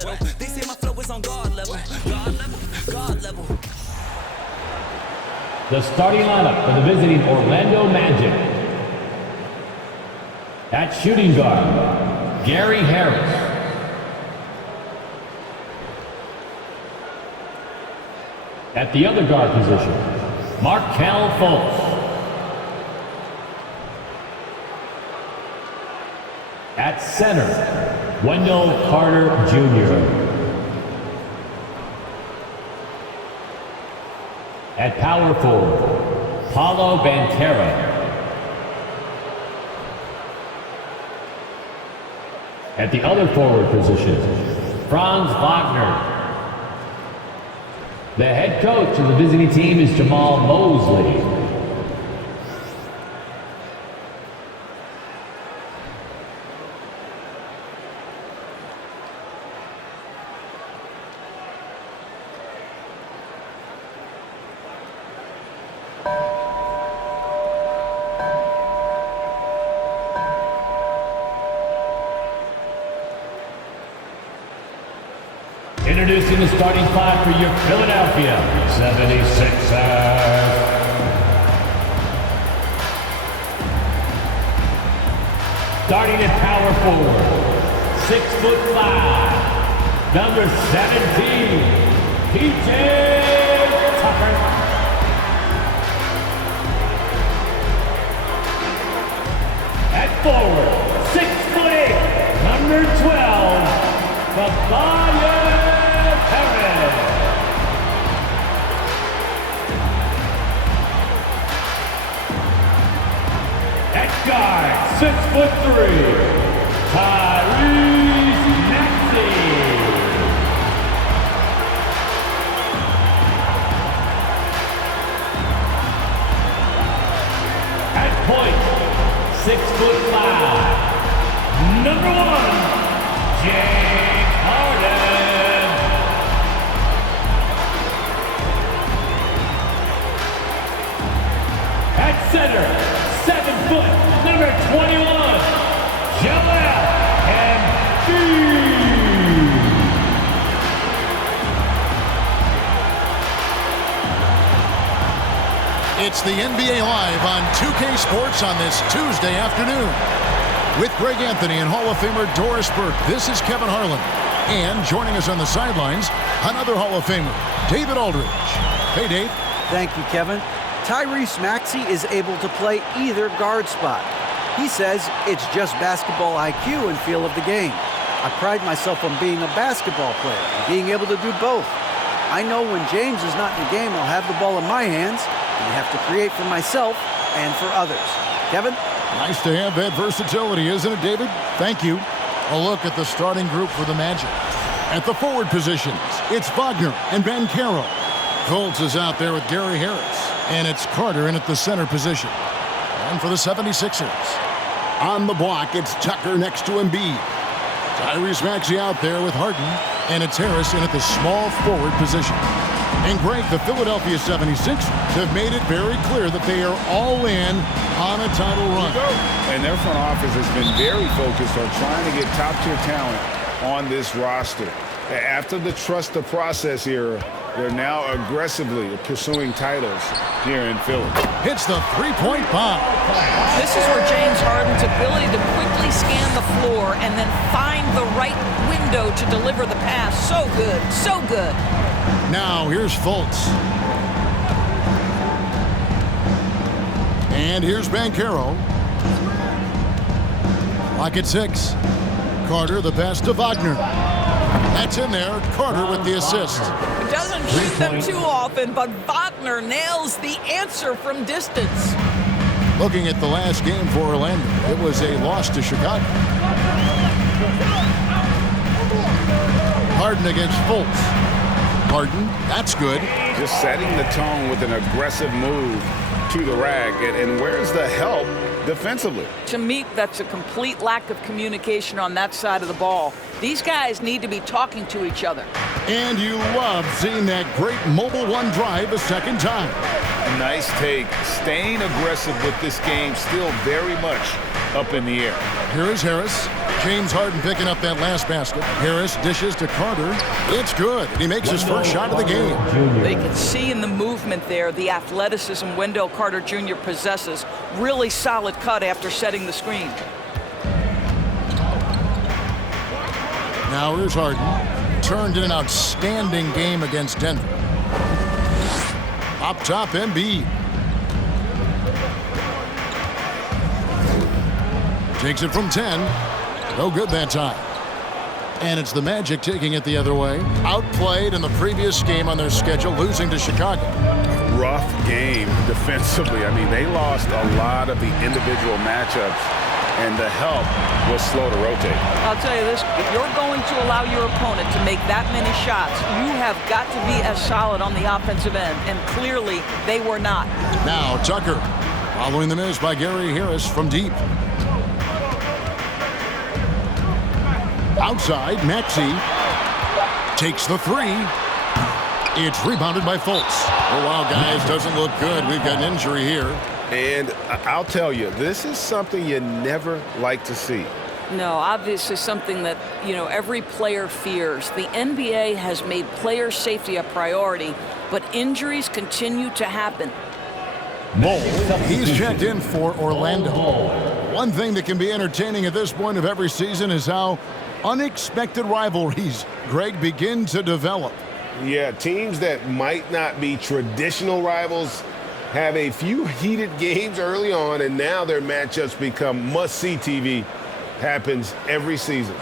They say my flow is on God level, God level, God level. The starting lineup for the visiting Orlando Magic. At shooting guard, Gary Harris. At the other guard position, Markelle Fultz. At center, Wendell Carter Jr. At power forward, Paulo Banchero. At the other forward position, Franz Wagner. The head coach of the visiting team is Jamal Mosley. Introducing the starting five for your Philadelphia 76ers. Starting at power forward, 6'5", number 17, PJ Tucker. At forward, 6'8", number 12, Tobias Harris. At guard, 6'3", Tyrese Maxey. At point, 6'5", number 1, James Harden. At center, 7 foot, number 21, Joel Embiid. It's the NBA Live on 2K Sports on this Tuesday afternoon. With Greg Anthony and Hall of Famer Doris Burke, this is Kevin Harlan. And joining us on the sidelines, another Hall of Famer, David Aldridge. Hey, Dave. Thank you, Kevin. Tyrese Maxey is able to play either guard spot. He says it's just basketball IQ and feel of the game. I pride myself on being a basketball player and being able to do both. I know when James is not in the game, I'll have the ball in my hands and have to create for myself and for others. Kevin? Nice to have that versatility, isn't it, David? Thank you. A look at the starting group for the Magic. At the forward positions, it's Wagner and Banchero. Fultz is out there with Gary Harris. And it's Carter in at the center position. And for the 76ers, on the block, it's Tucker next to Embiid. Tyrese Maxey out there with Harden. And it's Harris in at the small forward position. And Greg, the Philadelphia 76ers have made it very clear that they are all in on a title run. And their front office has been very focused on trying to get top-tier talent on this roster. After the trust the process era, they're now aggressively pursuing titles here in Philly. Hits the three-point bomb. This is where James Harden's ability to quickly scan the floor and then find the right window to deliver the pass. So good, so good. Now here's Fultz. And here's Banchero. Lock at 6. Carter, the pass to Wagner. That's in there. Carter with the assist. Doesn't shoot them too often, but Wagner nails the answer from distance. Looking at the last game for Orlando, it was a loss to Chicago. Harden against Fultz. Harden, that's good. Just setting the tone with an aggressive move to the rack. And where's the help defensively? To me, that's a complete lack of communication on that side of the ball. These guys need to be talking to each other. And you love seeing that great mobile one drive a second time. Nice take. Staying aggressive with this game, still very much up in the air. Here is Harris. James Harden picking up that last basket. Harris dishes to Carter. It's good. He makes his first shot of the game. They can see in the movement there the athleticism Wendell Carter Jr. possesses. Really solid cut after setting the screen. Now here's Harden. Turned in an outstanding game against Denver. Up top, Embiid. Takes it from 10. No good that time. And it's the Magic taking it the other way. Outplayed in the previous game on their schedule, losing to Chicago. Rough game defensively. I mean, they lost a lot of the individual matchups, and the help was slow to rotate. I'll tell you this, if you're going to allow your opponent to make that many shots, you have got to be as solid on the offensive end, and clearly they were not. Now Tucker, following the miss by Gary Harris from deep. Outside, Maxey takes the three. It's rebounded by Fultz. Oh, wow, guys, doesn't look good. We've got an injury here. And I'll tell you, this is something you never like to see. No, obviously something that, every player fears. The NBA has made player safety a priority, but injuries continue to happen. He's checked in for Orlando. One thing that can be entertaining at this point of every season is how unexpected rivalries, Greg, begin to develop. Yeah, teams that might not be traditional rivals have a few heated games early on, and now their matchups become must-see TV. Happens every season.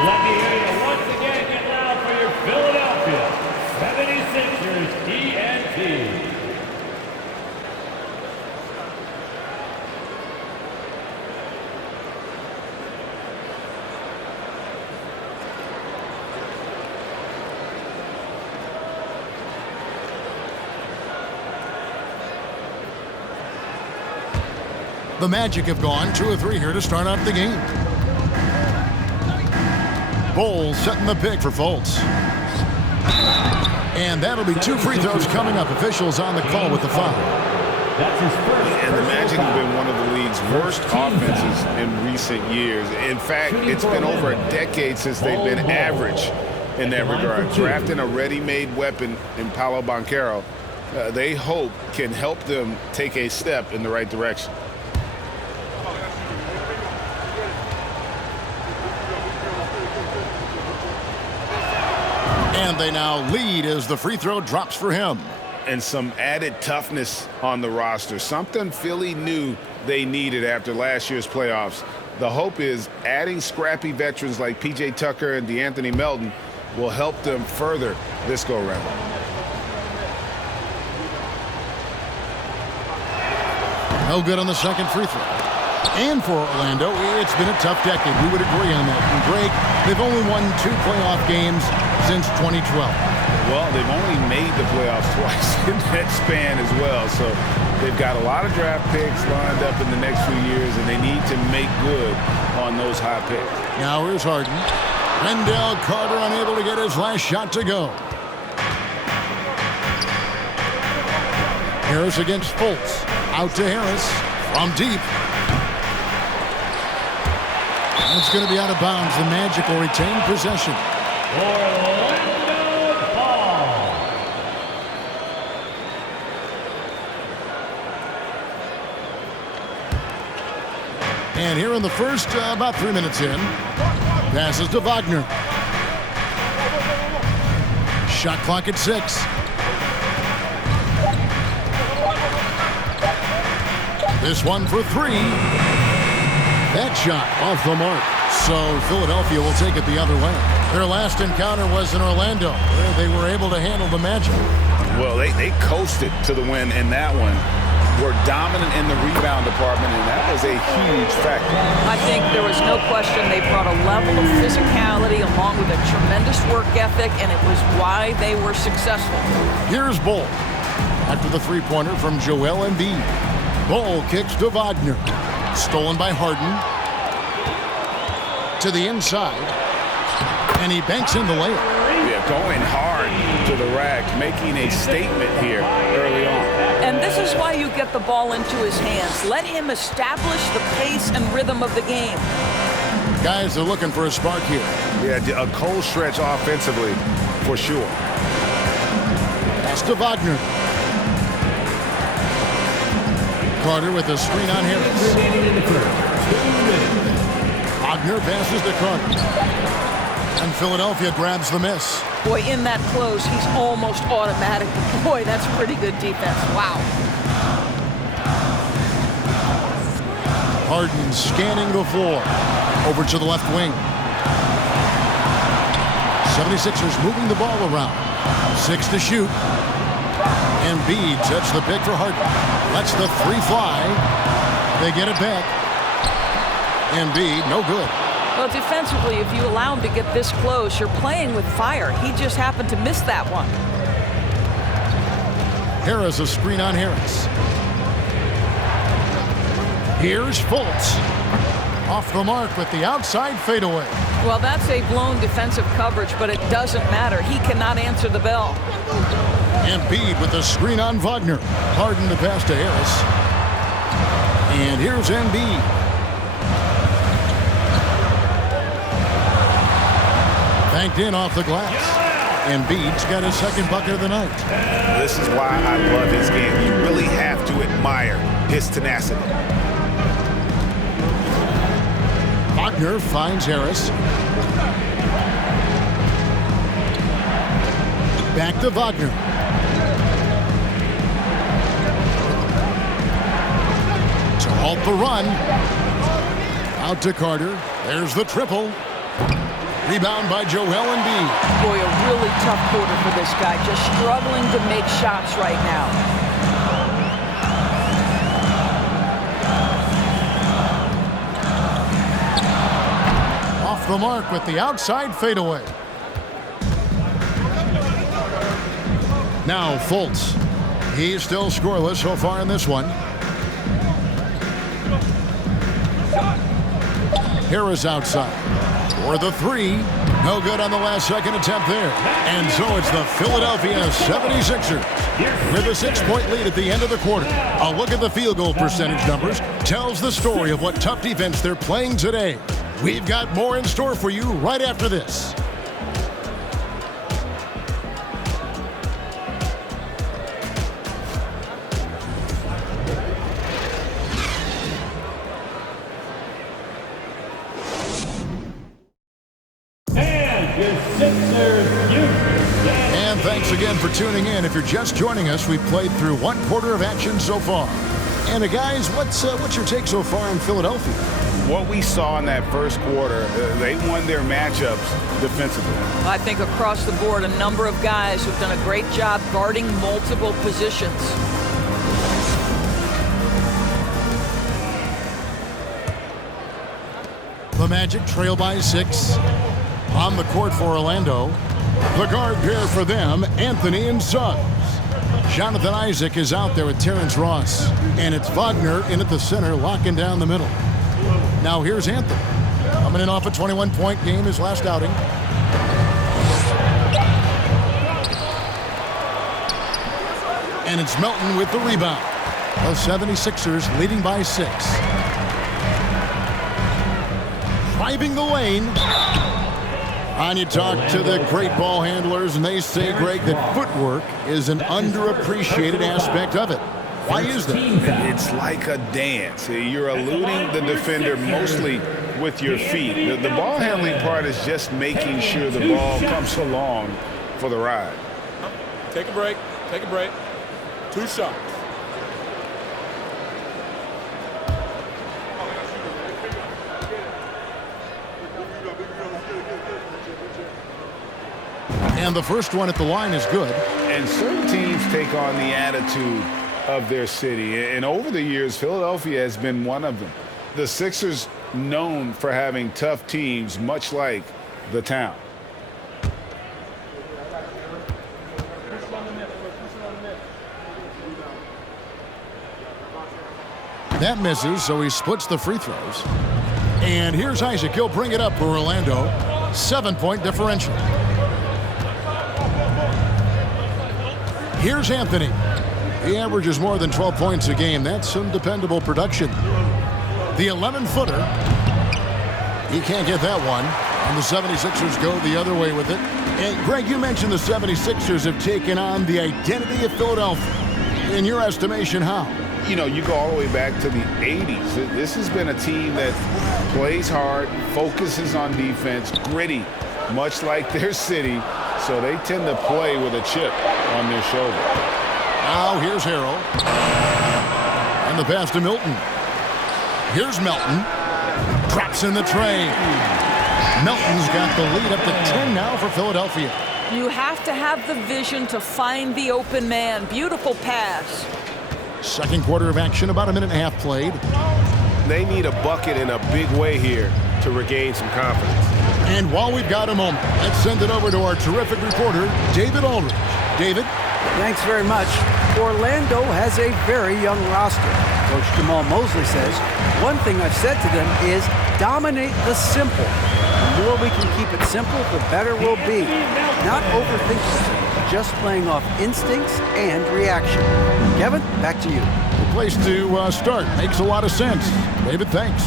Let me hear you once again. Get loud for your Philadelphia 76ers TNT. The Magic have gone 2 of 3 here to start out the game. Bowles setting the pick for Fultz. And that'll be 2 free throws coming up. Officials on the call with the foul. That's his first. And the Magic have been one of the league's worst offenses in recent years. In fact, it's been over a decade since they've been average in that regard. Drafting a ready-made weapon in Paolo Banchero, they hope can help them take a step in the right direction. And they now lead as the free throw drops for him. And some added toughness on the roster, something Philly knew they needed after last year's playoffs. The hope is adding scrappy veterans like P.J. Tucker and DeAnthony Melton will help them further this go-around. No good on the second free throw. And for Orlando, it's been a tough decade. We would agree on that. And Greg, they've only won 2 playoff games since 2012. Well, they've only made the playoffs twice in that span as well. So they've got a lot of draft picks lined up in the next few years, and they need to make good on those high picks. Now here's Harden. Wendell Carter unable to get his last shot to go. Harris against Fultz. Out to Harris from deep. It's going to be out of bounds. The Magic will retain possession. Orlando ball. And here in the first, about 3 minutes in, passes to Wagner. Shot clock at 6. This one for three. That shot off the mark. So Philadelphia will take it the other way. Their last encounter was in Orlando, where they were able to handle the Magic. Well, they coasted to the win in that one. Were dominant in the rebound department, and that was a huge factor. I think there was no question they brought a level of physicality along with a tremendous work ethic, and it was why they were successful. Here's Bull. After the three-pointer from Joel Embiid. Bull kicks to Wagner. Stolen by Harden. To the inside. And he banks in the layup. Yeah, going hard to the rack, making a statement here early on. And this is why you get the ball into his hands. Let him establish the pace and rhythm of the game. Guys are looking for a spark here. Yeah, a cold stretch offensively, for sure. Pass to Wagner. Carter with a screen on Harris. Wagner passes to Carter. And Philadelphia grabs the miss. Boy, in that close, he's almost automatic. Boy, that's pretty good defense. Wow. Harden scanning the floor. Over to the left wing. 76ers moving the ball around. 6 to shoot. Embiid sets the pick for Harden. Lets the three fly. They get it back. Embiid, no good. Well, defensively, if you allow him to get this close, you're playing with fire. He just happened to miss that one. Harris, a screen on Harris. Here's Fultz. Off the mark with the outside fadeaway. Well, that's a blown defensive coverage, but it doesn't matter. He cannot answer the bell. Embiid with the screen on Wagner. Harden to pass to Harris. And here's Embiid. Banked in off the glass. Embiid's got his second bucket of the night. This is why I love his game. You really have to admire his tenacity. Wagner finds Harris. Back to Wagner. To halt the run. Out to Carter. There's the triple. Rebound by Joel Embiid. Boy, a really tough quarter for this guy. Just struggling to make shots right now. Off the mark with the outside fadeaway. Now Fultz. He's still scoreless so far in this one. Harris outside. For the three. No good on the last second attempt there. And so it's the Philadelphia 76ers with a 6-point lead at the end of the quarter. A look at the field goal percentage numbers tells the story of what tough defense they're playing today. We've got more in store for you right after this. And thanks again for tuning in. If you're just joining us, we've played through one quarter of action so far. And guys, what's your take so far in Philadelphia? What we saw in that first quarter, they won their matchups defensively. I think across the board, a number of guys who've done a great job guarding multiple positions. The Magic trail by 6. On the court for Orlando. The guard pair for them, Anthony and Suggs. Jonathan Isaac is out there with Terrence Ross. And it's Wagner in at the center, locking down the middle. Now here's Anthony. Coming in off a 21-point game, his last outing. And it's Melton with the rebound. The 76ers leading by 6. Driving the lane. And you talk to the great ball handlers, and they say, Greg, that footwork is an underappreciated aspect of it. Why is that? It's like a dance. You're eluding the defender mostly with your feet. The ball handling part is just making sure the ball comes along for the ride. Take a break. Take a break. 2 shots. And the first one at the line is good. And certain teams take on the attitude of their city. And over the years, Philadelphia has been one of them. The Sixers known for having tough teams, much like the town. That misses, so he splits the free throws. And here's Isaac. He'll bring it up for Orlando. 7-point differential. Here's Anthony. He averages more than 12 points a game. That's some dependable production. The 11-footer. He can't get that one. And the 76ers go the other way with it. And Greg, you mentioned the 76ers have taken on the identity of Philadelphia. In your estimation, how? You know, you go all the way back to the 80s. This has been a team that plays hard, focuses on defense, gritty, much like their city. So they tend to play with a chip on their shoulder. Now here's Harrell. And the pass to Milton. Here's Melton. Drops in the tray. Melton's got the lead up to 10 now for Philadelphia. You have to have the vision to find the open man. Beautiful pass. Second quarter of action, about a minute and a half played. They need a bucket in a big way here to regain some confidence. And while we've got a moment, let's send it over to our terrific reporter, David Aldridge. David? Thanks very much. Orlando has a very young roster. Coach Jamal Mosley says, one thing I've said to them is dominate the simple. The more we can keep it simple, the better we'll be. Not overthinking things, just playing off instincts and reaction. Kevin, back to you. The place to start. Makes a lot of sense. David, thanks.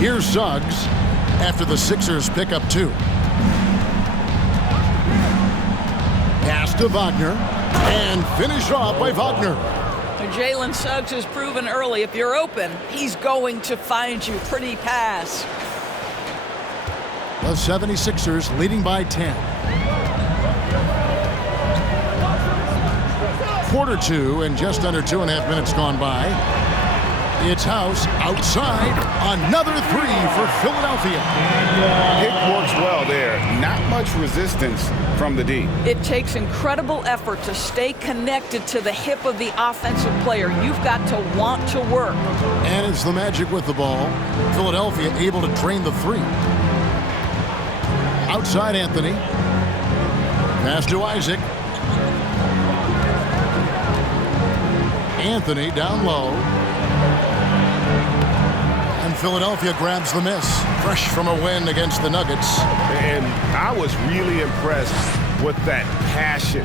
Here's Suggs after the Sixers pick up 2. Pass to Wagner. And finish off by Wagner. Jalen Suggs has proven early, if you're open, he's going to find you. Pretty pass. The 76ers leading by 10. Quarter 2 and just under 2.5 minutes gone by. It's House outside. Another 3 for Philadelphia. It works well there. Not much resistance from the D. It takes incredible effort to stay connected to the hip of the offensive player. You've got to want to work. And it's the Magic with the ball. Philadelphia able to drain the 3. Outside Anthony. Pass to Isaac. Anthony down low. And Philadelphia grabs the miss. Fresh from a win against the Nuggets. And I was really impressed with that passion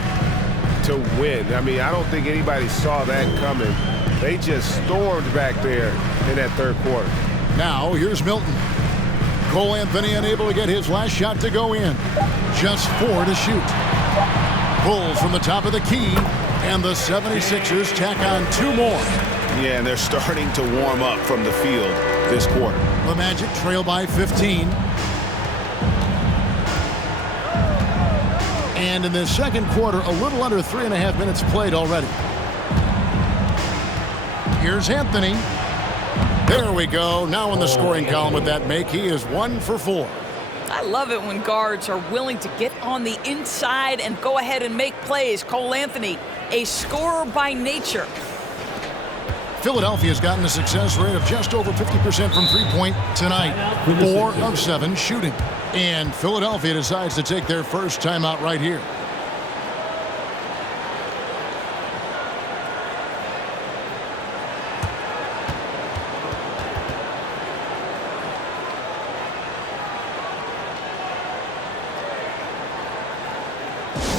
to win. I mean, I don't think anybody saw that coming. They just stormed back there in that third quarter. Now, here's Milton. Cole Anthony unable to get his last shot to go in. Just 4 to shoot. Pulls from the top of the key. And the 76ers tack on 2 more. Yeah, and they're starting to warm up from the field this quarter. The Magic trail by 15. And in the second quarter, a little under 3.5 minutes played already. Here's Anthony. There we go. Now in the scoring column with that make, he is 1 for 4. I love it when guards are willing to get on the inside and go ahead and make plays. Cole Anthony, a scorer by nature. Philadelphia's gotten a success rate of just over 50% from three-point tonight. 4 of 7 shooting. And Philadelphia decides to take their first timeout right here.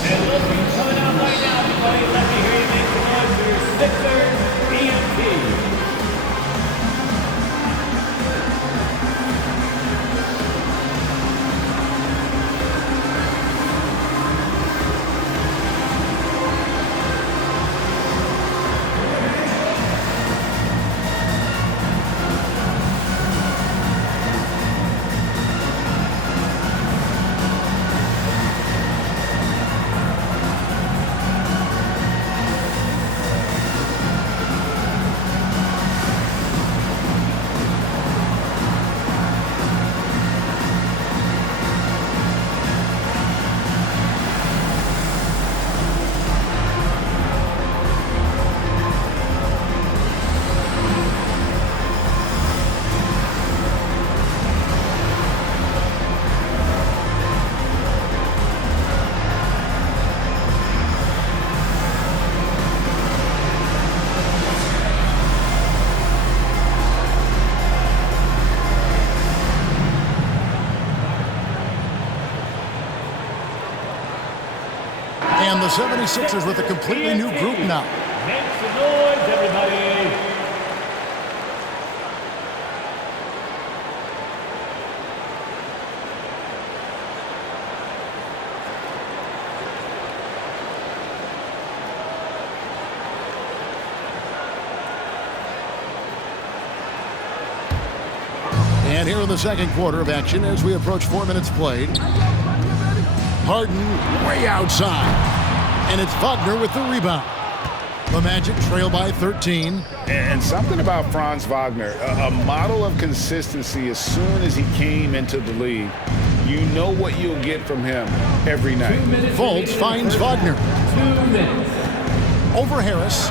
And look who's coming out right now, everybody. Let me hear you make some noise for your Sixers EMP. the 76ers with a completely new group now. Make some noise, everybody. And here in the second quarter of action as we approach 4 minutes played. Harden way outside. And it's Wagner with the rebound. The Magic trail by 13. And something about Franz Wagner, a model of consistency as soon as he came into the league. You know what you'll get from him every night. Fultz finds Wagner. 2 minutes. Over Harris.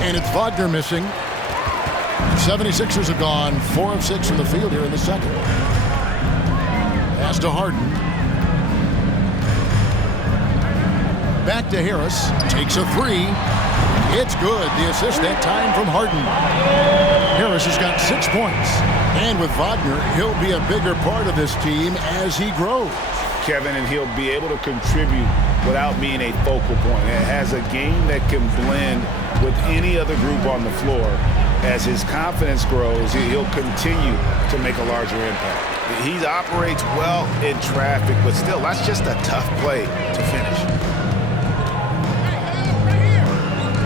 And it's Wagner missing. The 76ers have gone 4 of 6 from the field here in the second. Pass to Harden. Back to Harris. Takes a three. It's good. The assist that time from Harden. Harris has got 6 points. And with Wagner, he'll be a bigger part of this team as he grows. Kevin, and he'll be able to contribute without being a focal point. It has a game that can blend with any other group on the floor. As his confidence grows, he'll continue to make a larger impact. He operates well in traffic, but still, that's just a tough play to finish.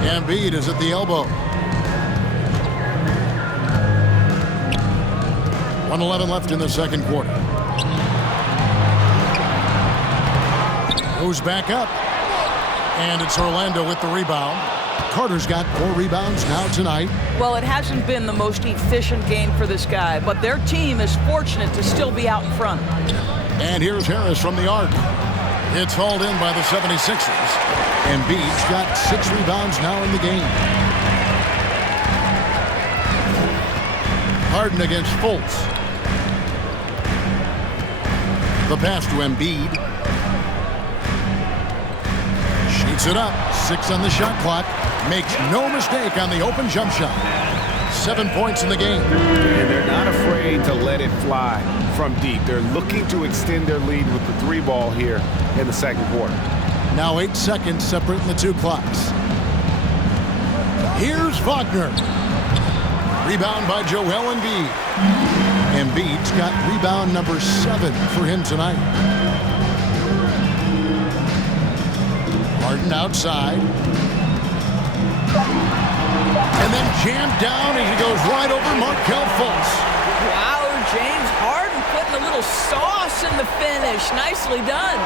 Embiid is at the elbow. 1:11 left in the second quarter. Goes back up. And it's Orlando with the rebound. Carter's got 4 rebounds now tonight. Well, it hasn't been the most efficient game for this guy, but their team is fortunate to still be out in front. And here's Harris from the arc. It's hauled in by the 76ers. Embiid's got 6 rebounds now in the game. Harden against Fultz. The pass to Embiid. Shoots it up. 6 on the shot clock. Makes no mistake on the open jump shot. 7 points in the game. And they're not afraid to let it fly from deep. They're looking to extend their lead with the 3 ball here in the second quarter. Now 8 seconds separating the 2 clocks. Here's Wagner. Rebound by Joel Embiid. Embiid's got rebound number 7 for him tonight. Harden outside. And then jammed down, and he goes right over Markelle Fultz. Wow, James Harden putting a little sauce in the finish. Nicely done.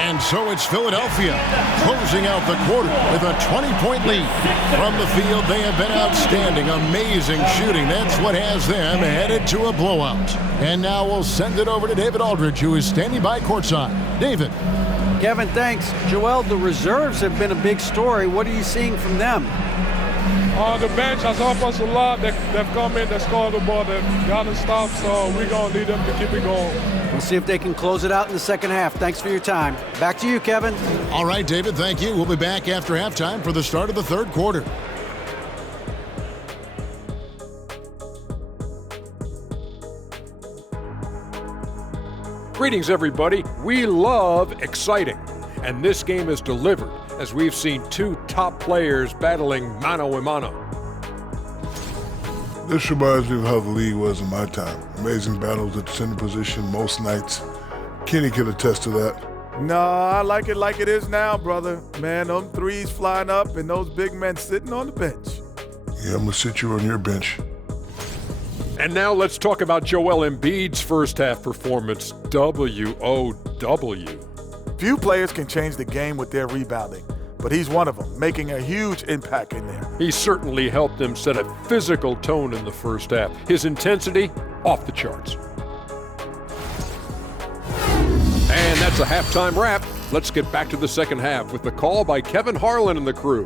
And so it's Philadelphia closing out the quarter with a 20-point lead. From the field, they have been outstanding. Amazing shooting. That's what has them headed to a blowout. And now we'll send it over to David Aldridge, who is standing by courtside. David. Kevin, thanks. Joel, the reserves have been a big story. What are you seeing from them? The bench has helped us a lot. They've come in, they scored the ball, they've got to stop, so we're going to need them to keep it going. We'll see if they can close it out in the second half. Thanks for your time. Back to you, Kevin. All right, David, thank you. We'll be back after halftime for the start of the third quarter. Greetings, everybody. We love exciting, and this game is delivered as we've seen 2 top players battling mano a mano. This reminds me of how the league was in my time. Amazing battles at the center position most nights. Kenny can attest to that. No, I like it is now, brother. Man, them threes flying up and those big men sitting on the bench. Yeah, I'm going to sit you on your bench. And now let's talk about Joel Embiid's first half performance. W-O-W. Few players can change the game with their rebounding, but he's one of them, making a huge impact in there. He certainly helped them set a physical tone in the first half. His intensity, off the charts. And that's a halftime wrap. Let's get back to the second half with the call by Kevin Harlan and the crew.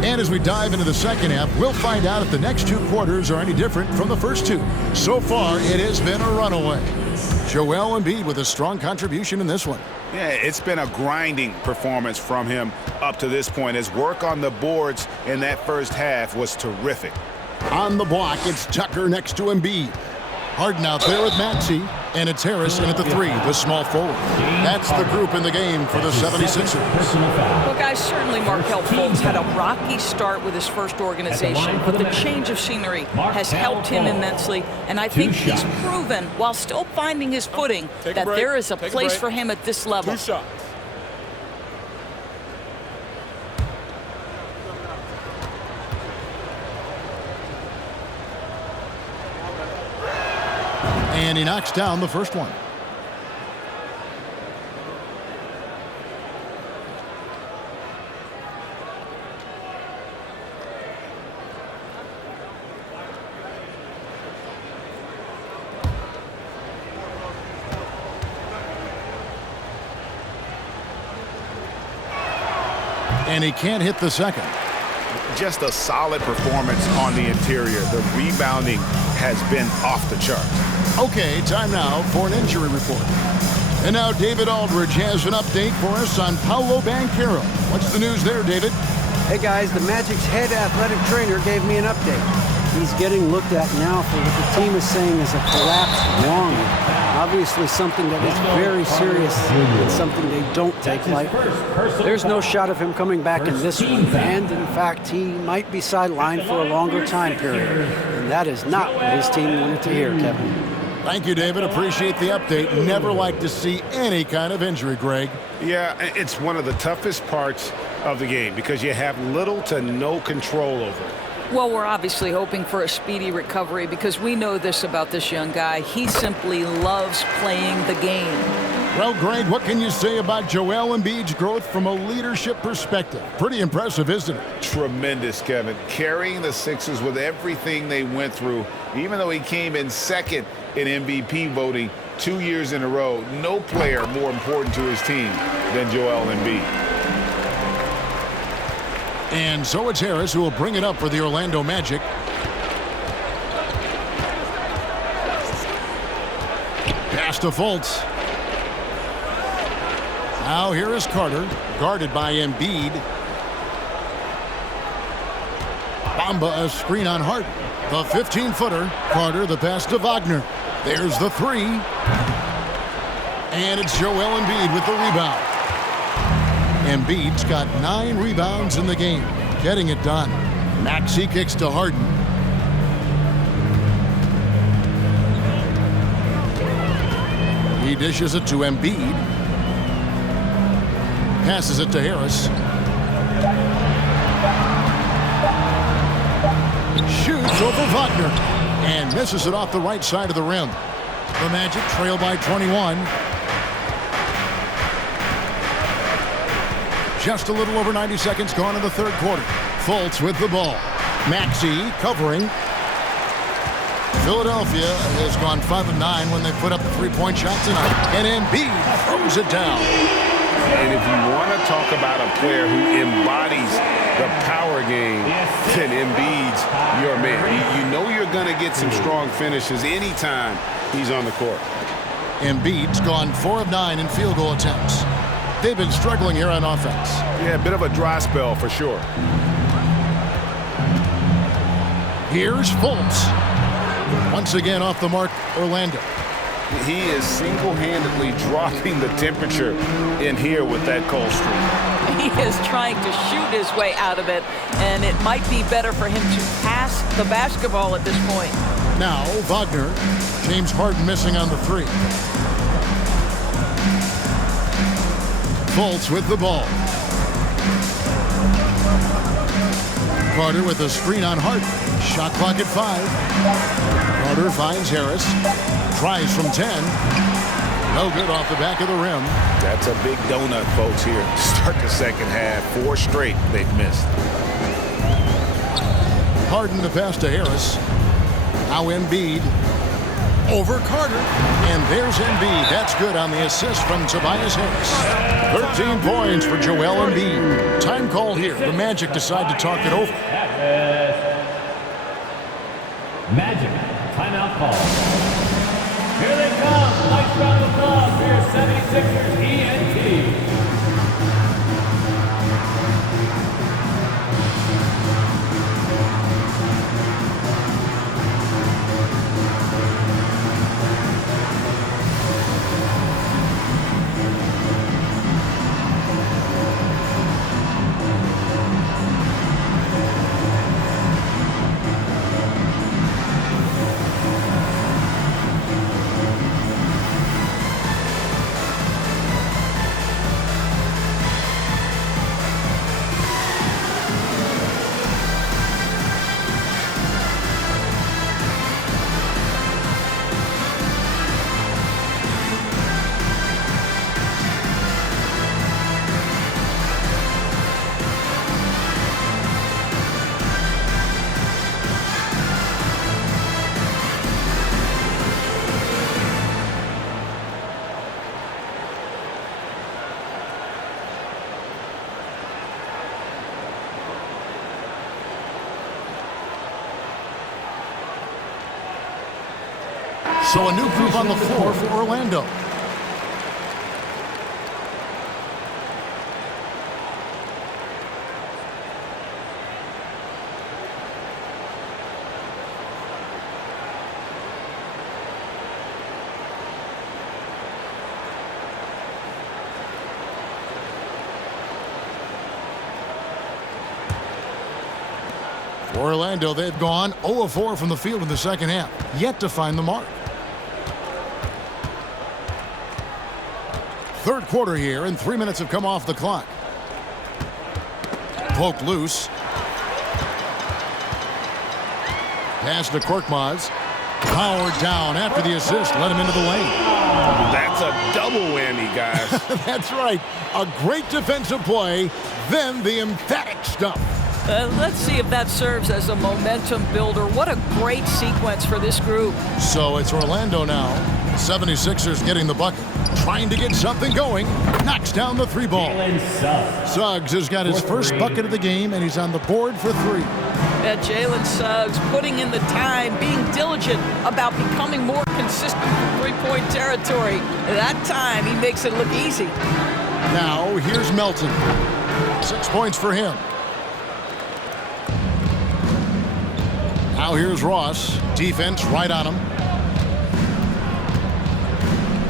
And as we dive into the second half, we'll find out if the next 2 quarters are any different from the first 2. So far, it has been a runaway. Joel Embiid with a strong contribution in this one. Yeah, it's been a grinding performance from him up to this point. His work on the boards in that first half was terrific. On the block, it's Tucker next to Embiid. Harden out there with Maxey, and it's Harris in at the 3, the small forward. That's the group in the game for the 76ers. Well, guys, certainly Markelle Fultz had a rocky start with his first organization, but the change of scenery has helped him immensely, and I think he's proven, while still finding his footing, that there is a place for him at this level. 2 shots. And he knocks down the first one. And he can't hit the second. Just a solid performance on the interior. The rebounding has been off the charts. Okay, time now for an injury report. And now David Aldridge has an update for us on Paolo Banchero. What's the news there, David? Hey guys, the Magic's head athletic trainer gave me an update. He's getting looked at now for what the team is saying is a collapsed lung. Obviously something that is very serious and something they don't take lightly. There's no shot of him coming back in this one, and in fact he might be sidelined for a longer time period. And that is not what his team wanted to hear, Kevin. Thank you, David. Appreciate the update. Never like to see any kind of injury, Greg. Yeah, it's one of the toughest parts of the game because you have little to no control over it. Well, we're obviously hoping for a speedy recovery because we know this about this young guy. He simply loves playing the game. Well, Greg, what can you say about Joel Embiid's growth from a leadership perspective? Pretty impressive, isn't it? Tremendous, Kevin. Carrying the Sixers with everything they went through, even though he came in second in MVP voting 2 years in a row, no player more important to his team than Joel Embiid. And so it's Harris who will bring it up for the Orlando Magic. Pass to Fultz. Now here is Carter, guarded by Embiid. Bamba a screen on Harden. The 15-footer. Carter the pass to Wagner. There's the 3. And it's Joel Embiid with the rebound. Embiid's got 9 rebounds in the game, getting it done. Maxey kicks to Harden. He dishes it to Embiid. Passes it to Harris. Shoots over Wagner and misses it off the right side of the rim. The Magic trail by 21. Just a little over 90 seconds gone in the third quarter. Fultz with the ball. Maxey covering. Philadelphia has gone 5 of 9 when they put up the 3-point shot tonight. And Embiid throws it down. And if you want to talk about a player who embodies the power game, then Embiid's your man. You know you're going to get some strong finishes anytime he's on the court. Embiid's gone 4 of 9 in field goal attempts. They've been struggling here on offense. Yeah, a bit of a dry spell for sure. Here's Fultz. Once again off the mark, Orlando. He is single-handedly dropping the temperature in here with that cold streak. He is trying to shoot his way out of it, and it might be better for him to pass the basketball at this point. Now, Wagner. James Harden missing on the 3. Fultz with the ball. Carter with a screen on Harden. Shot clock at 5. Carter finds Harris. Tries from 10. No good off the back of the rim. That's a big donut, folks, here. Start the second half. 4 straight they've missed. Harden the pass to Harris. Now Embiid. Over Carter. And there's Embiid. That's good on the assist from Tobias Harris. 13 points for Joel Embiid. Time called here. The Magic decide to talk it over. Magic, timeout call. Here they come. Nice round of applause for your 76ers ENT. So a new group on the floor for Orlando. For Orlando, they've gone 0 of 4 from the field in the second half, yet to find the mark. Third quarter here, and 3 minutes have come off the clock. Poked loose. Pass to Korkmaz. Powered down after the assist. Let him into the lane. That's a double whammy, guys. That's right. A great defensive play, then the emphatic stuff. Let's see if that serves as a momentum builder. What a great sequence for this group. So it's Orlando now. 76ers getting the bucket. Trying to get something going. Knocks down the three ball. Suggs has got his first bucket of the game, and he's on the board for 3. Jalen Suggs putting in the time, being diligent about becoming more consistent in three-point territory. That time, he makes it look easy. Now, here's Melton. 6 points for him. Now here's Ross. Defense right on him.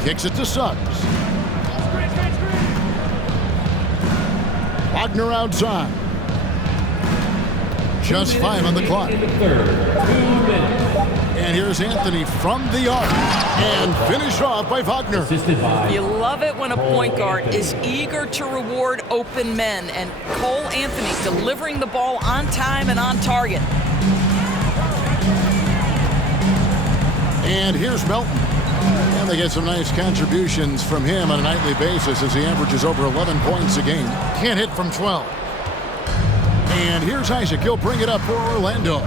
Kicks it to Suggs. Wagner outside. Just 5 on the clock. And here's Anthony from the arc. And finished off by Wagner. You love it when a point guard is eager to reward open men. And Cole Anthony delivering the ball on time and on target. And here's Melton. And they get some nice contributions from him on a nightly basis as he averages over 11 points a game. Can't hit from 12. And here's Isaac. He'll bring it up for Orlando.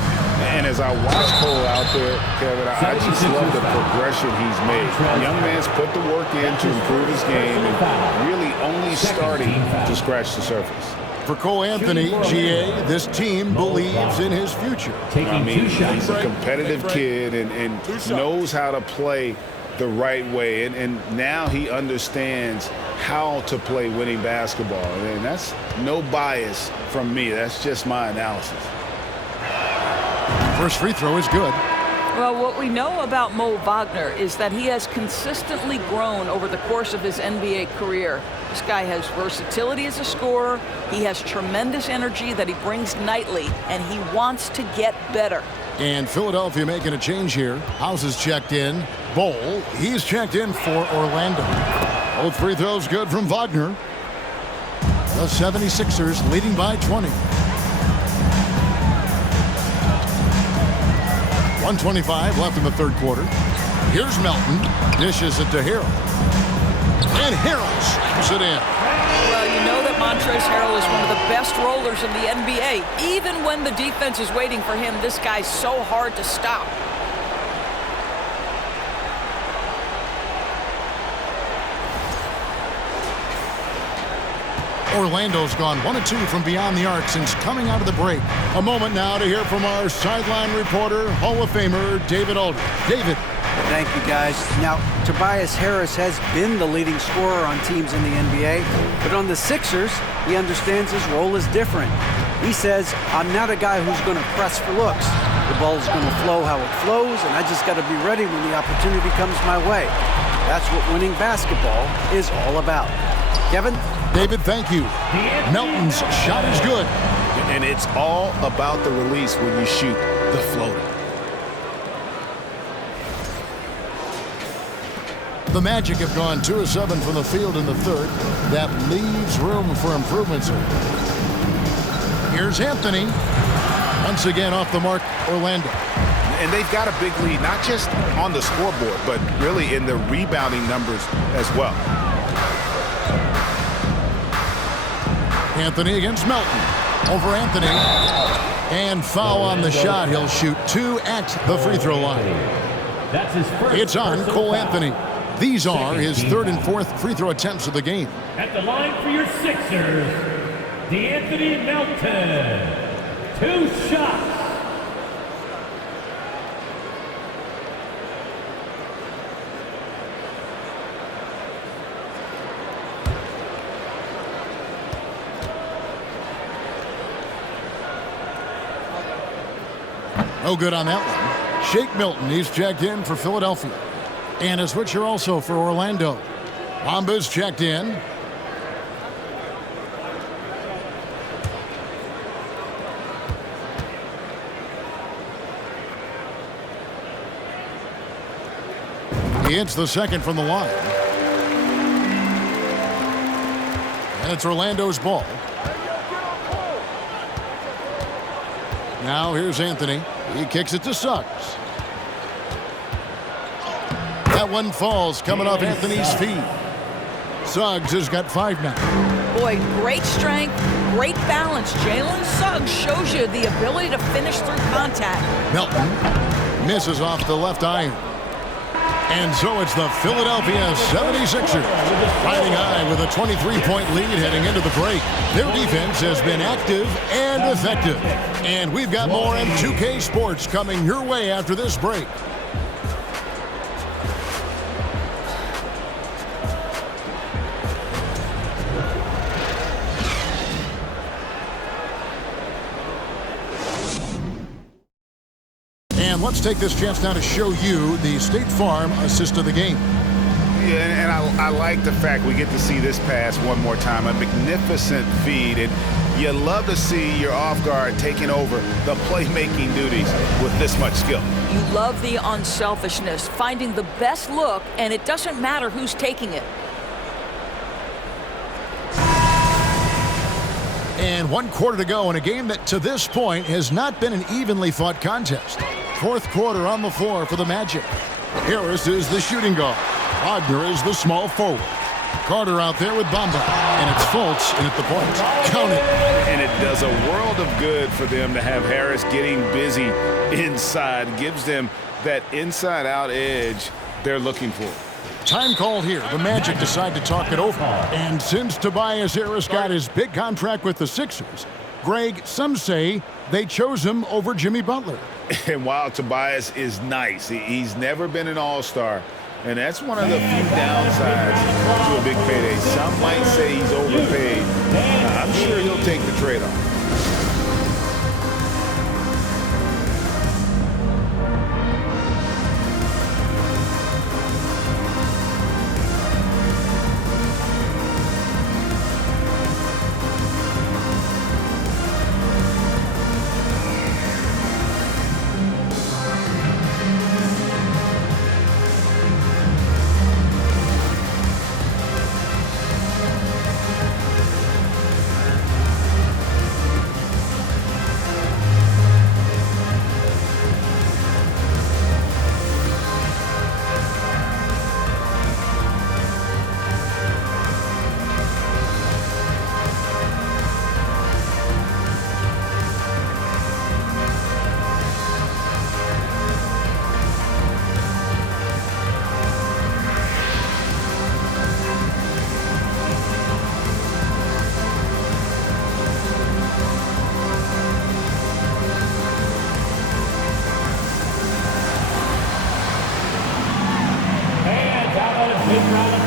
And as I watch Cole out there, Kevin, I just love the progression he's made. The young man's put the work in to improve his game and really only starting to scratch the surface. For Cole Anthony, GA, this team believes in his future. I mean, he's a competitive kid and knows how to play the right way. And now he understands how to play winning basketball. And that's no bias from me. That's just my analysis. First free throw is good. Well, what we know about Mo Wagner is that he has consistently grown over the course of his NBA career. This guy has versatility as a scorer. He has tremendous energy that he brings nightly, and he wants to get better. And Philadelphia making a change here. House is checked in. Bowl, he's checked in for Orlando. Both free throws good from Wagner. The 76ers leading by 20. 1:25 left in the third quarter. Here's Melton. Dishes it to Harrell. And Harrell slams it in. Well, you know that Montrezl Harrell is one of the best rollers in the NBA. Even when the defense is waiting for him, this guy's so hard to stop. Orlando's gone 1 of 2 from beyond the arc since coming out of the break. A moment now to hear from our sideline reporter, Hall of Famer David Aldridge. David. Thank you, guys. Now, Tobias Harris has been the leading scorer on teams in the NBA, but on the Sixers, he understands his role is different. He says, I'm not a guy who's going to press for looks. The ball is going to flow how it flows, and I just got to be ready when the opportunity comes my way. That's what winning basketball is all about. Kevin? David, thank you. Melton's shot is good. And it's all about the release when you shoot the floater. The Magic have gone 2 of 7 from the field in the third. That leaves room for improvements. Here's Anthony. Once again off the mark, Orlando. And they've got a big lead, not just on the scoreboard, but really in the rebounding numbers as well. Anthony against Melton. Over Anthony. And foul on the shot. He'll shoot 2 at the free throw line. That's his first. It's on Cole Anthony. These are his 3rd and 4th free throw attempts of the game. At the line for your Sixers, DeAnthony Melton. 2 shots. No good on that one. Shake Milton, he's checked in for Philadelphia. And a switcher also for Orlando. Bamba's checked in. He hits the second from the line. And it's Orlando's ball. Now here's Anthony. He kicks it to Suggs. That one falls coming off Anthony's feet. Suggs has got 5 now. Boy, great strength, great balance. Jalen Suggs shows you the ability to finish through contact. Melton misses off the left iron. And so it's the Philadelphia 76ers riding high with a 23-point lead heading into the break. Their defense has been active and effective. And we've got more M2K Sports coming your way after this break. And let's take this chance now to show you the State Farm assist of the game. Yeah, and I like the fact we get to see this pass one more time. A magnificent feed, and you love to see your off guard taking over the playmaking duties with this much skill. You love the unselfishness, finding the best look, and it doesn't matter who's taking it. And 1 quarter to go in a game that to this point has not been an evenly fought contest. 4th quarter on the floor for the Magic. Harris is the shooting guard. Wagner is the small forward. Carter out there with Bamba. And it's Fultz in at the point. Count it. And it does a world of good for them to have Harris getting busy inside. Gives them that inside-out edge they're looking for. Time called here. The Magic decide to talk it over. And since Tobias Harris got his big contract with the Sixers, Greg, some say they chose him over Jimmy Butler. And while Tobias is nice, he's never been an all-star. And that's one of the few downsides to a big payday. Some might say he's overpaid. I'm sure he'll take the trade-off.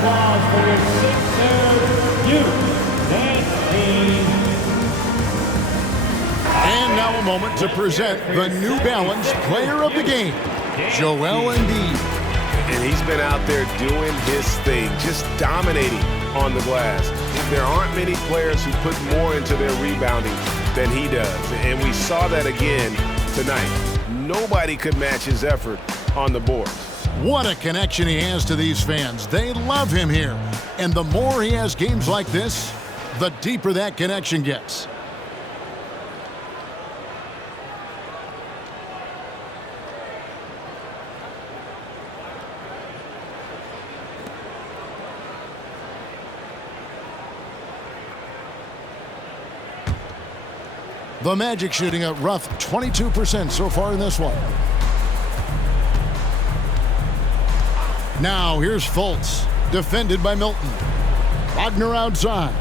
applause for your Sixers, UHD. And now a moment to present the New Balance Player of the Game, Joel Embiid. And he's been out there doing his thing, just dominating on the glass. There aren't many players who put more into their rebounding than he does. And we saw that again tonight. Nobody could match his effort on the boards. What a connection he has to these fans. They love him here. And the more he has games like this, the deeper that connection gets. The Magic shooting a rough 22% so far in this one. Now here's Fultz, defended by Milton. Wagner outside.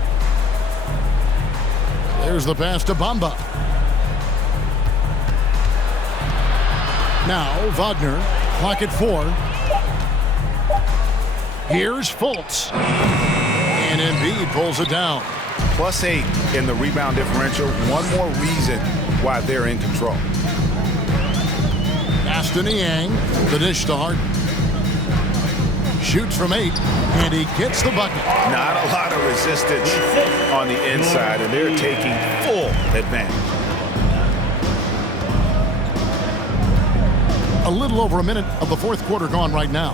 There's the pass to Bamba. Now Wagner, clock at 4. Here's Fultz. And Embiid pulls it down. +8 in the rebound differential. One more reason why they're in control. Aston Yang, the dish to Harden. Shoots from 8, and he gets the bucket. Not a lot of resistance on the inside, and they're taking full advantage. A little over a minute of the fourth quarter gone right now.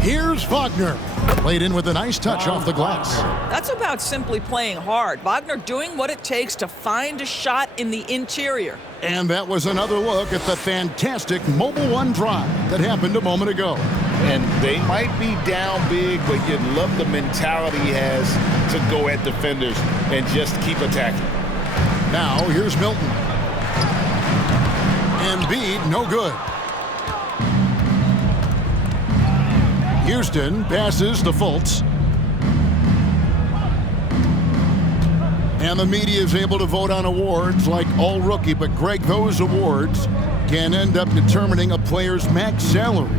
Here's Wagner. Played in with a nice touch off the glass. That's about simply playing hard. Wagner doing what it takes to find a shot in the interior. And that was another look at the fantastic Mobile One drive that happened a moment ago. And they might be down big, but you'd love the mentality he has to go at defenders and just keep attacking. Now here's Milton. Embiid, no good. Houston passes to Fultz. And the media is able to vote on awards like All Rookie, but Greg, those awards can end up determining a player's max salary.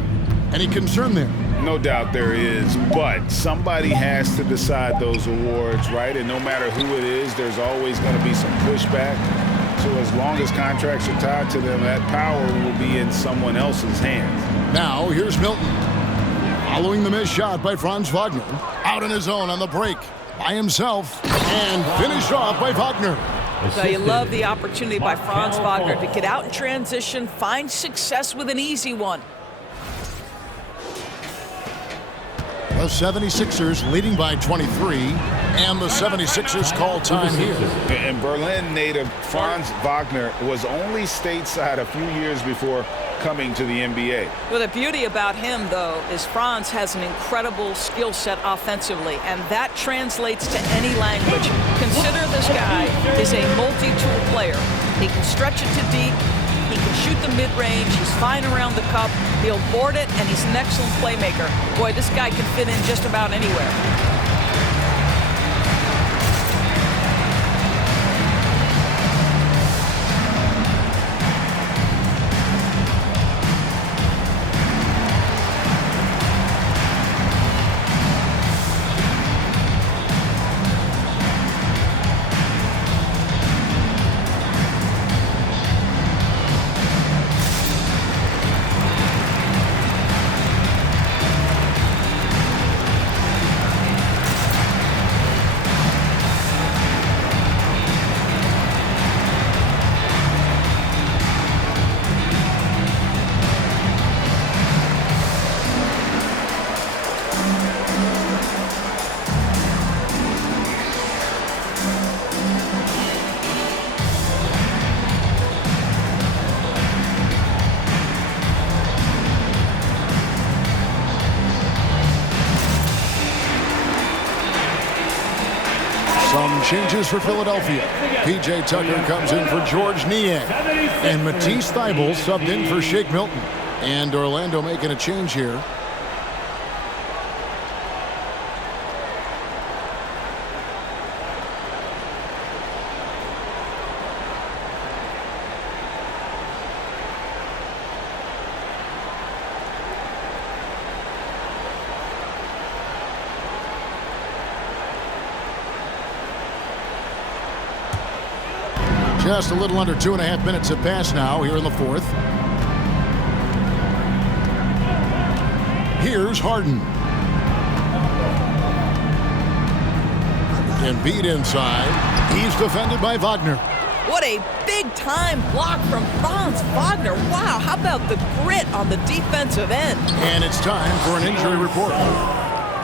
Any concern there? No doubt there is, but somebody has to decide those awards, right? And no matter who it is, there's always going to be some pushback. So as long as contracts are tied to them, that power will be in someone else's hands. Now here's Milton. Following the missed shot by Franz Wagner. Out on his own on the break by himself. And finished off by Wagner. So you love the opportunity by Franz Wagner to get out in transition, find success with an easy one. The 76ers leading by 23. And the 76ers call time here. And Berlin native Franz Wagner was only stateside a few years before coming to the NBA. Well, the beauty about him, though, is Franz has an incredible skill set offensively, and that translates to any language. Consider this guy is a multi-tool player. He can stretch it to deep. He can shoot the mid-range. He's fine around the cup. He'll board it, and he's an excellent playmaker. Boy, this guy can fit in just about anywhere. Some changes for Philadelphia. P.J. Tucker comes in for George Niang. And Matisse Thybulle subbed in for Shake Milton. And Orlando making a change here. Just a little under 2.5 minutes have passed now here in the fourth. Here's Harden. Embiid inside. He's defended by Wagner. What a big-time block from Franz Wagner. Wow, how about the grit on the defensive end? And it's time for an injury report.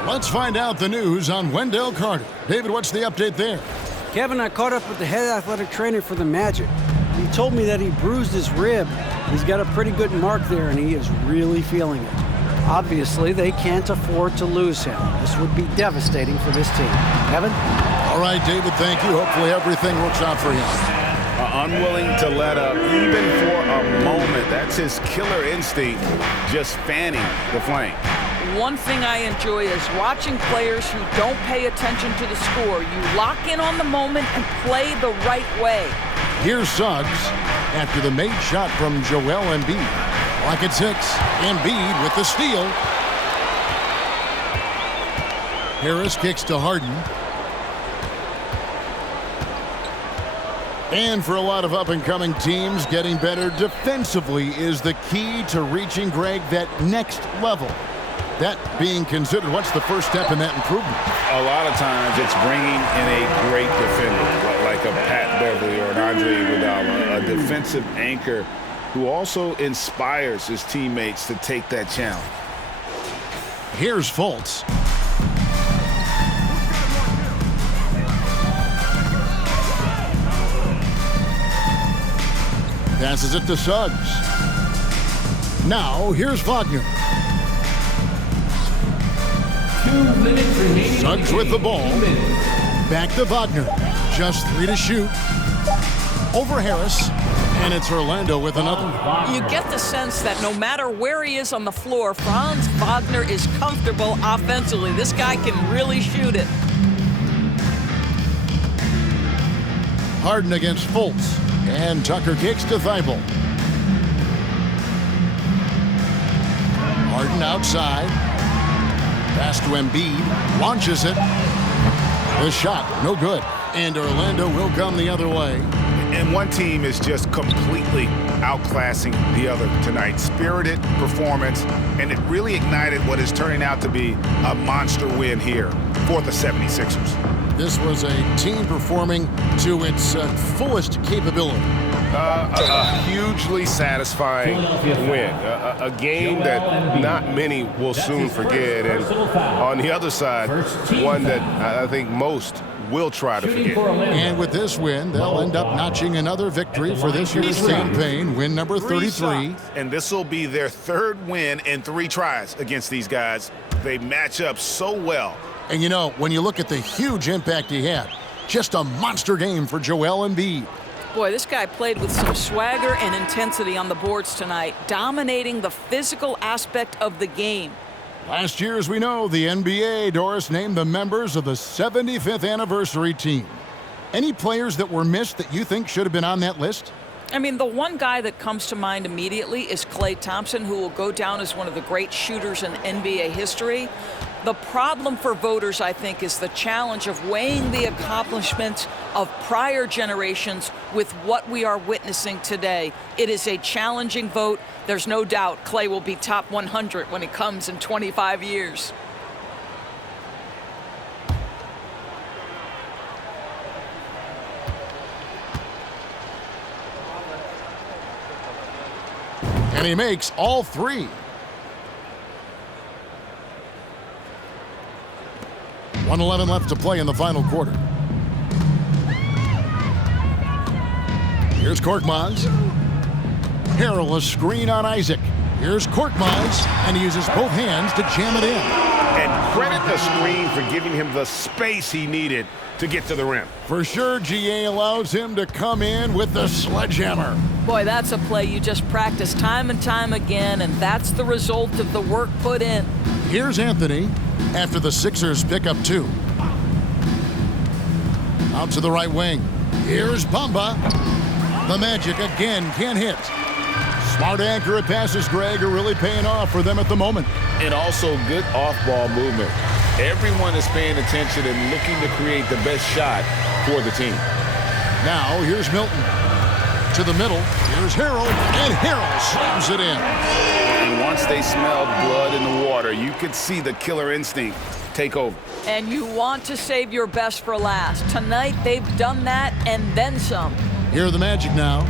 Let's find out the news on Wendell Carter. David, what's the update there? Kevin, I caught up with the head athletic trainer for the Magic. He told me that he bruised his rib. He's got a pretty good mark there, and he is really feeling it. Obviously, they can't afford to lose him. This would be devastating for this team. Kevin? All right, David, thank you. Hopefully everything works out for him. Unwilling to let up, even for a moment. That's his killer instinct, just fanning the flame. One thing I enjoy is watching players who don't pay attention to the score. You lock in on the moment and play the right way. Here's Suggs after the made shot from Joel Embiid. Rocket 6, Embiid with the steal. Harris kicks to Harden. And for a lot of up-and-coming teams, getting better defensively is the key to reaching, Greg, that next level. That being considered, what's the first step in that improvement? A lot of times it's bringing in a great defender, like a Pat Beverly or an Andre Iguodala, a defensive anchor who also inspires his teammates to take that challenge. Here's Fultz. Passes it to Suggs. Now, here's Wagner. 2 minutes remaining. Suggs with the ball. Back to Wagner. Just 3 to shoot. Over Harris. And it's Orlando with another. You get the sense that no matter where he is on the floor, Franz Wagner is comfortable offensively. This guy can really shoot it. Harden against Fultz. And Tucker kicks to Thibault. Harden outside. Pass to Embiid. Launches it. The shot, no good. And Orlando will come the other way. And one team is just completely outclassing the other tonight. Spirited performance, and it really ignited what is turning out to be a monster win here for the 76ers. This was a team performing to its fullest capability. A hugely satisfying win. A game that not many will soon forget. And on the other side, one that I think most will try to forget. And with this win, they'll end up notching another victory for this year's campaign, win number 33. And this will be their third win in 3 tries against these guys. They match up so well. And you know, when you look at the huge impact he had, just a monster game for Joel Embiid. Boy, this guy played with some swagger and intensity on the boards tonight, dominating the physical aspect of the game. Last year, as we know, the NBA, Doris, named the members of the 75th anniversary team. Any players that were missed that you think should have been on that list? I mean, the one guy that comes to mind immediately is Klay Thompson, who will go down as one of the great shooters in NBA history. The problem for voters, I think, is the challenge of weighing the accomplishments of prior generations with what we are witnessing today. It is a challenging vote. There's no doubt Klay will be top 100 when it comes in 25 years. And he makes all 3. 1:11 left to play in the final quarter. Here's Korkmaz. Harrell, a screen on Isaac. Here's Korkmaz, and he uses both hands to jam it in. And credit the screen for giving him the space he needed to get to the rim. For sure, GA allows him to come in with the sledgehammer. Boy, that's a play you just practice time and time again, and that's the result of the work put in. Here's Anthony after the Sixers pick up 2. Out to the right wing. Here's Bamba. The Magic again can't hit. Smart accurate passes, Greg, are really paying off for them at the moment. And also good off-ball movement. Everyone is paying attention and looking to create the best shot for the team. Now, here's Milton. to the middle. Here's Harrell, and Harrell slams it in. And once they smelled blood in the water, you could see the killer instinct take over. And you want to save your best for last. Tonight, they've done that and then some. Here are the Magic now.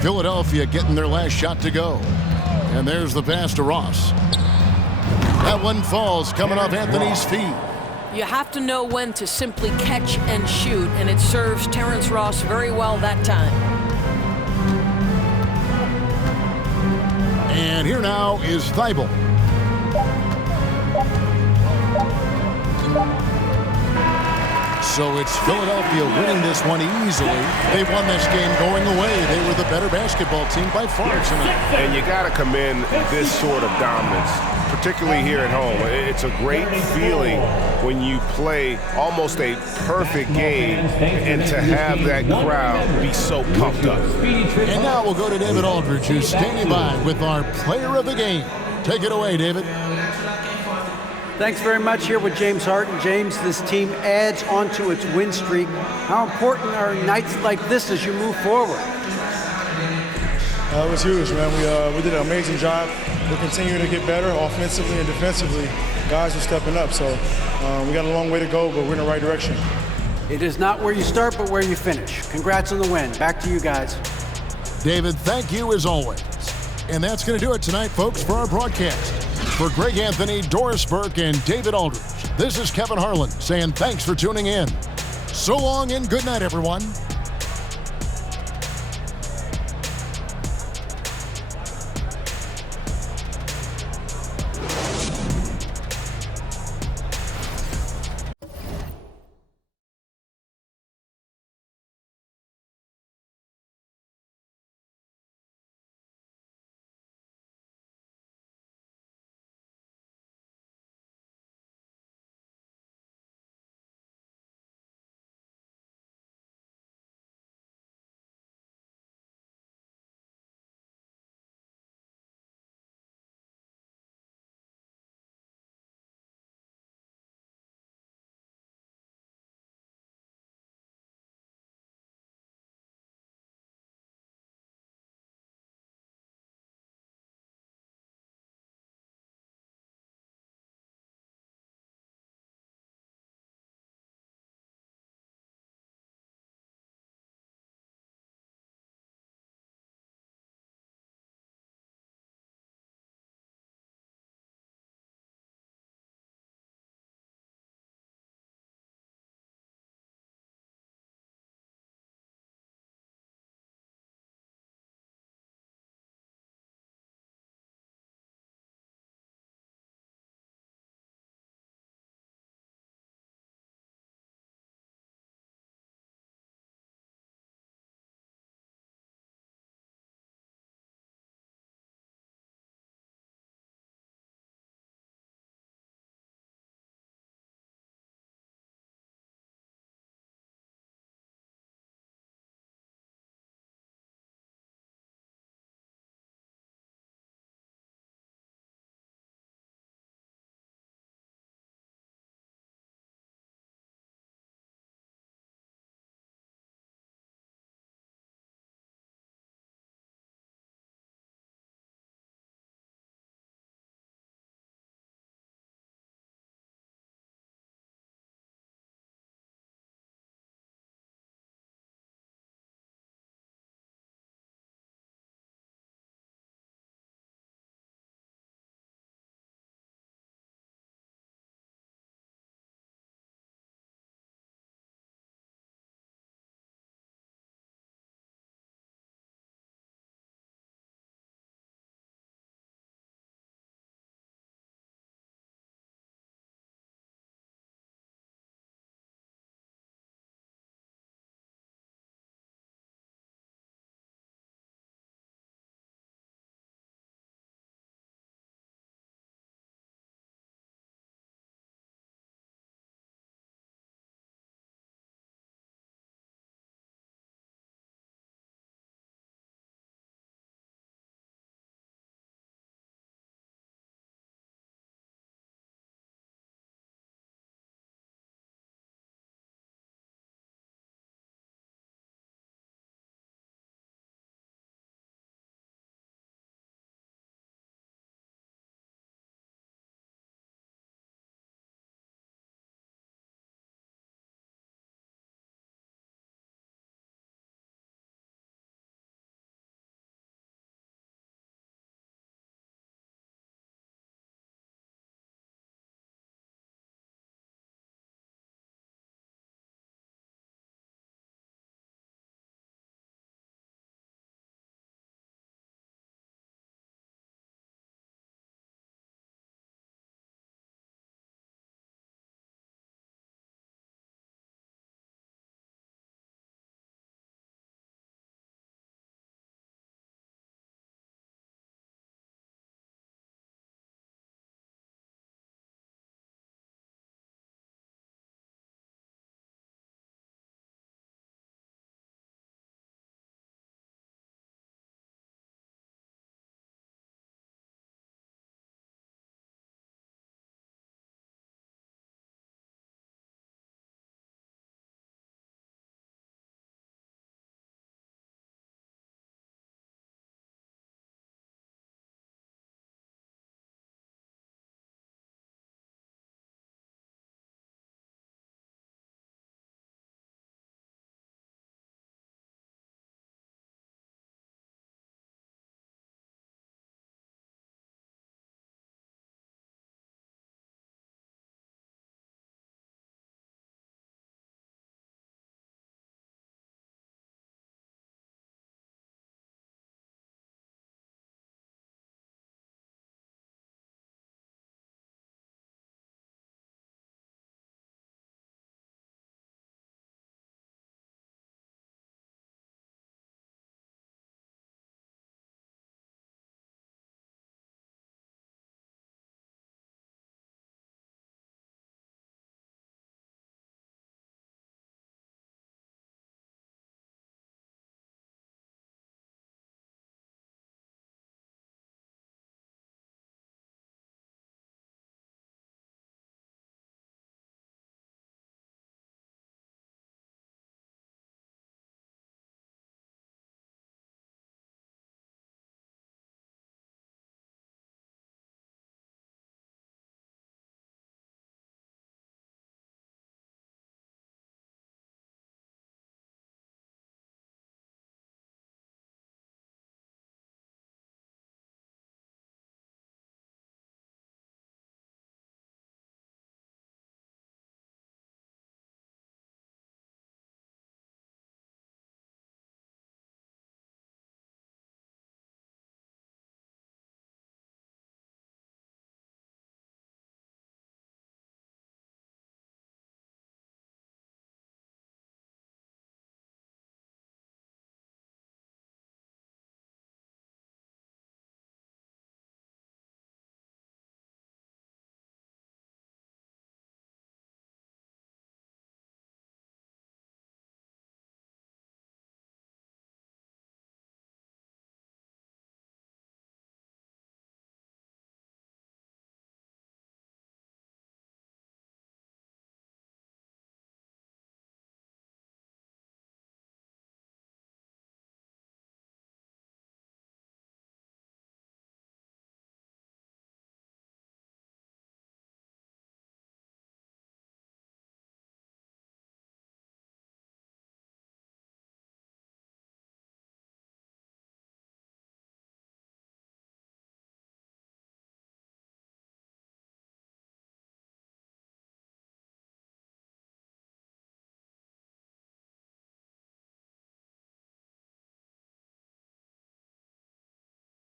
Philadelphia getting their last shot to go. And there's the pass to Ross. That one falls coming off Anthony's feet. You have to know when to simply catch and shoot, and it serves Terrence Ross very well that time. And here now is Thibault. So it's Philadelphia winning this one easily. They won this game going away. They were the better basketball team by far tonight. And you got to commend this sort of dominance, particularly here at home. It's a great feeling when you play almost a perfect game and to have that crowd be so pumped up. And now we'll go to David Aldridge, who's standing by with our player of the game. Take it away, David. Thanks very much. Here with James Harden. James, this team adds onto its win streak. How important are nights like this as you move forward? It was huge, man. We did an amazing job. We're continuing to get better offensively and defensively. Guys are stepping up, so we got a long way to go, but we're in the right direction. It is not where you start, but where you finish. Congrats on the win. Back to you guys. David, thank you as always. And that's going to do it tonight, folks, for our broadcast. For Greg Anthony, Doris Burke, and David Aldridge, this is Kevin Harlan saying thanks for tuning in. So long and good night, everyone.